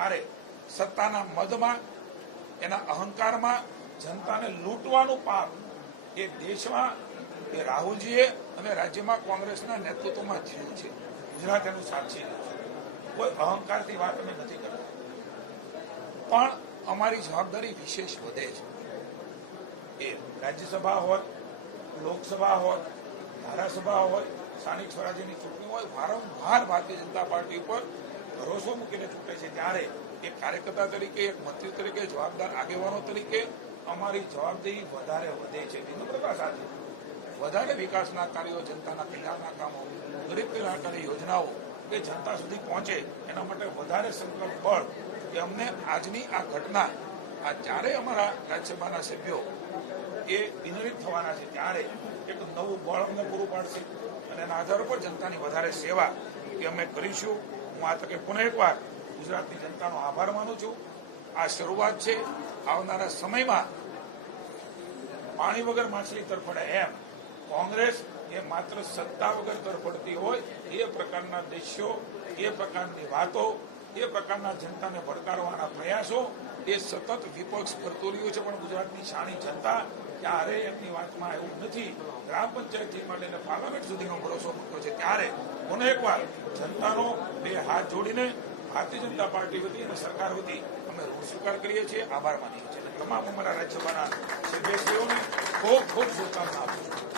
ત્યારે સત્તાના મદમાં એના અહંકારમાં જનતાને લૂંટવાનું પાપ એ દેશમાં એ રાહુલજીએ અને રાજ્યમાં કોંગ્રેસના નેતૃત્વમાં થયું છે. ગુજરાત એનું સાક્ષી છે. કોઈ અહંકારથી વાત અમે નથી કરતા, પણ અમારી જવાબદારી વિશેષ વધે છે. એ રાજ્યસભા હોય, લોકસભા હોય, ધારાસભા હોય, સ્થાનિક સ્વરાજ્યની ચૂંટણી હોય, વારંવાર ભારતીય જનતા પાર્ટી ઉપર ભરોસો મૂકીને ચૂંટે છે. ત્યારે એક કાર્યકર્તા તરીકે, એક મંત્રી તરીકે, જવાબદાર આગેવાનો તરીકે અમારી જવાબદારી વધારે વધે છે. વિનમ્રતા સાથે વધારે વિકાસના કાર્યો, જનતાના કલ્યાણના કામો, ગરીબ કલ્યાણકારી યોજનાઓ એ જનતા સુધી પહોંચે એના માટે વધારે સંકલ્પ બળ એ અમને આજની આ ઘટના, આ ચારે અમારા રાજ્યસભાના સભ્યો એ વિનરિત થવાના છે ત્યારે એક નવું બળ અમને પૂરું પાડશે અને એના આધાર પર જનતાની વધારે સેવા એ અમે કરીશું. હું આ તકે પુનઃ એકવાર ગુજરાતની જનતાનો આભાર માનું છું. આ શરૂઆત છે. આવનારા સમયમાં પાણી વગર માછલી તરફડે એમ કોંગ્રેસ એ માત્ર સત્તા વગર તરફડતી હોય એ પ્રકારના દ્રશ્યો, એ પ્રકારની વાતો, એ પ્રકારના જનતાને ભડકાવવાના પ્રયાસો એ સતત વિપક્ષ કરતું રહ્યું છે. પણ ગુજરાતની શાણી જનતા ક્યારે એમની વાતમાં એવું નથી. ગ્રામ પંચાયતથી માંડીને પાર્લામેન્ટ સુધીનો ભરોસો મૂક્યો છે. ત્યારે પુનઃ એકવાર જનતાનો બે હાથ જોડીને ભારતીય જનતા પાર્ટી વતી અને સરકાર વતી અમે ઋણ સ્વીકાર કરીએ છીએ, આભાર માનીએ છીએ. તમામ અમારા રાજ્યસભાના સભ્યશ્રીઓને ખૂબ ખૂબ શુભકામના આપું છું.